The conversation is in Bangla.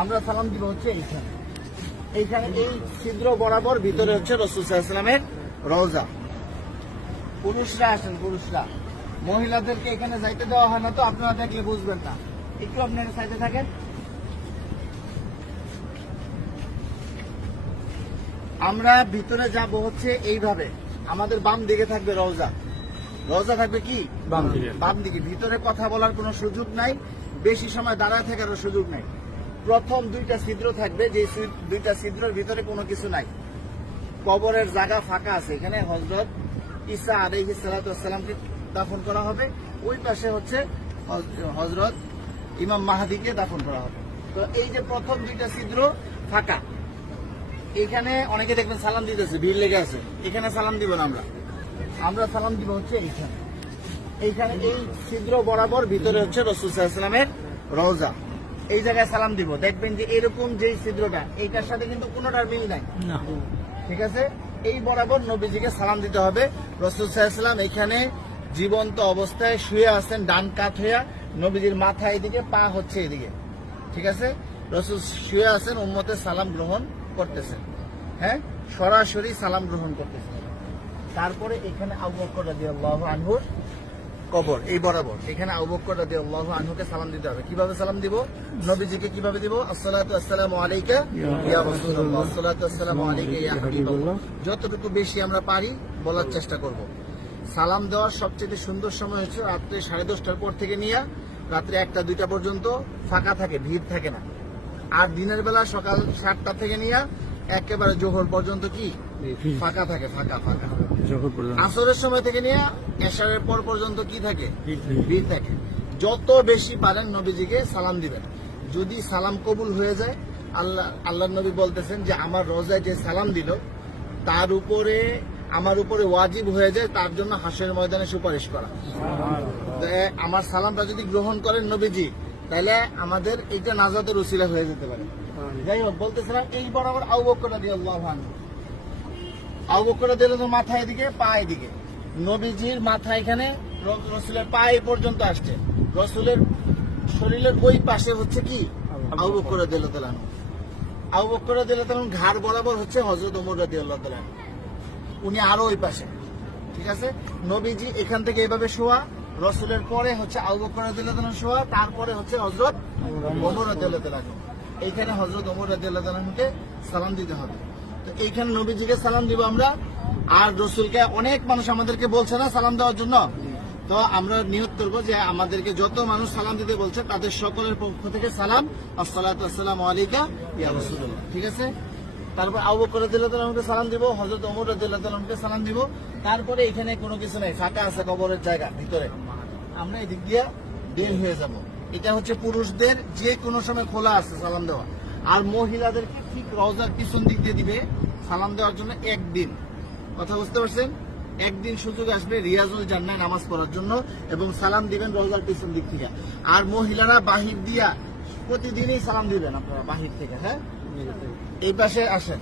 আমরা সালাম দিব হচ্ছে এইখানে এইখানে এই ছিদ্র বরাবর ভিতরে হচ্ছে রাসূল সাল্লাল্লাহু আলাইহি ওয়াসাল্লামের রওজা। পুরুষরা আসেন, পুরুষরা, মহিলাদেরকে এখানে যাইতে দেওয়া হয় না, তো আপনারা দেখলে বুঝবেন না, একটু আপনারা সাইডে থাকেন। আমরা ভিতরে যাব হচ্ছে এইভাবে, আমাদের বাম দিকে থাকবে রওজা। রওজা থাকবে কি বাম দিকে। ভিতরে কথা বলার কোনো সুযোগ নাই, বেশি সময় দাঁড়ায় থাকারও সুযোগ নাই। প্রথম দুইটা ছিদ্র থাকবে, যে দুইটা ছিদ্রের ভিতরে কোনো কিছু নাই, কবরের জায়গা ফাঁকা আছে। এখানে হযরত ঈসা আলাইহিস সালাতু ওয়াস সালামকে দাফন করা হবে, ওই পাশে হচ্ছে হযরত ইমাম মাহদিকে দাফন করা হবে। তো এই যে প্রথম দুইটা ছিদ্র ফাঁকা, এখানে অনেকে দেখবেন সালাম দিতেছে, ভিড় লেগে আছে, এখানে সালাম দিব না। আমরা সালাম দিব হচ্ছে এইখানে এইখানে এই ছিদ্র বরাবর ভিতরে হচ্ছে রাসূল সাল্লাল্লাহু আলাইহি ওয়াসাল্লামের রওজা। এই জায়গায় সালাম দিব, দেখবেন যে এরকম যেই ছিদ্রটা, এইটার সাথে কিন্তু কোনোটার মিল নাই, ঠিক আছে? এই বরাবর নবীজিকে সালাম দিতে হবে। রাসূল সাল্লাল্লাহু আলাইহি ওয়াসাল্লাম এখানে জীবন্ত অবস্থায় শুয়ে আছেন, ডান কাত হইয়া, নবীজির মাথা এদিকে, পা হচ্ছে এদিকে, ঠিক আছে? রাসূল শুয়ে আছেন, উম্মতের সালাম গ্রহণ করতেছেন, হ্যাঁ, সরাসরি সালাম গ্রহণ করতেছেন। তারপরে এখানে আবু বকর রাদিয়াল্লাহু আনহুর কবর, এই বরাবর এখানে আবু বকর রাদিয়াল্লাহু আনহুকে সালাম দিতে হবে। কিভাবে সালাম দিব? নবীজিকে কিভাবে দিব? আসসালাতু ওয়াসসালামু আলাইকা ইয়া রাসূলুল্লাহ, আসসালাতু ওয়াসসালামু আলাইকা ইয়া হাবিবাল্লাহ। যতটুকু বেশি আমরা পারি বলার চেষ্টা করব। সালাম দেওয়ার সবচেয়ে সুন্দর সময় হচ্ছে রাত্রে 10:30টার পর থেকে নিয়ে রাত্রে 1টা-2টা পর্যন্ত ফাঁকা থাকে, ভিড় থাকে না। আর দিনের বেলা সকাল 7টা থেকে নিয়ে একেবারে জোহর পর্যন্ত কি ফাঁকা থাকে, ফাঁকা। আসরের সময় থেকে নিয়ে এশারের পর পর্যন্ত কি থাকে? ভিড় থাকে। যত বেশি পারেন নবীজিকে সালাম দিবেন। যদি সালাম কবুল হয়ে যায়, আল্লাহ নবী বলতেছেন যে আমার রোজায় যে সালাম দিল তার উপরে, আমার উপরে ওয়াজিব হয়ে যায় তার জন্য হাসরের ময়দানে সুপারিশ করা। আমার সালামটা যদি গ্রহণ করেন নবীজি, তাহলে আমাদের এইটা নাজাতের উসিলা হয়ে যেতে পারে। যাই হোক, বলতেছিলাম এই বরাবর আবু বকর রাদিয়াল্লাহু আনহু, আবু বকর রাদিয়াল্লাহু আনহু মাথা এদিকে, পা এদিকে, নবীজির মাথা এখানে, রাসূলের পা এই পর্যন্ত আসছে, রাসূলের শরীরের ওই পাশে হচ্ছে কি আবু বকর রাদিয়াল্লাহু আনহু। আবু বকর রাদিয়াল্লাহু আনহু ঘাড় বরাবর হচ্ছে হযরত ওমর রাদিয়াল্লাহু আনহু, উনি আরো ওই পাশে, ঠিক আছে? নবীজি এখান থেকে এইভাবে শোয়া, রাসূলের পরে হচ্ছে আবু বকর রাদিয়াল্লাহু আনহু শোয়া, তারপরে হচ্ছে হযরত ওমর রাদিয়াল্লাহু আনহু। এইখানে হযরত ওমর রাদিয়াল্লাহু আনহুকে সালাম দিতে হবে। তো এইখানে নবীজিকে সালাম দিব আমরা। আর রাসূলকে অনেক মানুষ আমাদেরকে বলছে না সালাম দেওয়ার জন্য, তো আমরা নিয়ত করবো যে আমাদেরকে যত মানুষ সালাম দিতে বলছে তাদের সকলের পক্ষ থেকে সালাম, আসসালাতু ওয়াসসালামু আলাইকা ইয়া রাসূলুল্লাহ, ঠিক আছে? তারপর আবু বকর রাদিয়াল্লাহু আনহুকে সালাম দিব, হযরত ওমর রাদিয়াল্লাহু আনহুকে সালাম দিব। তারপরে এখানে কোনো কিছু নাই, ফাঁকা আছে কবরের জায়গা ভিতরে, আমরা এদিক দিয়ে বের হয়ে যাব। এটা হচ্ছে পুরুষদের যে কোনো সময় খোলা আছে সালাম দেওয়া। আর মহিলাদেরকে ঠিক রওজার পিছন দিক দিয়ে দিবে সালাম দেওয়ার জন্য একদিন। কথা বুঝতে পারছেন? একদিন সুযোগ আসবে রিয়াজুল জান্নাহ নামাজ পড়ার জন্য, এবং সালাম দিবেন রওজার পিছন দিক থেকে। আর মহিলারা বাহির দিয়া প্রতিদিনই সালাম দিবেন আপনারা বাহির থেকে, হ্যাঁ? এই পাশে আসেন।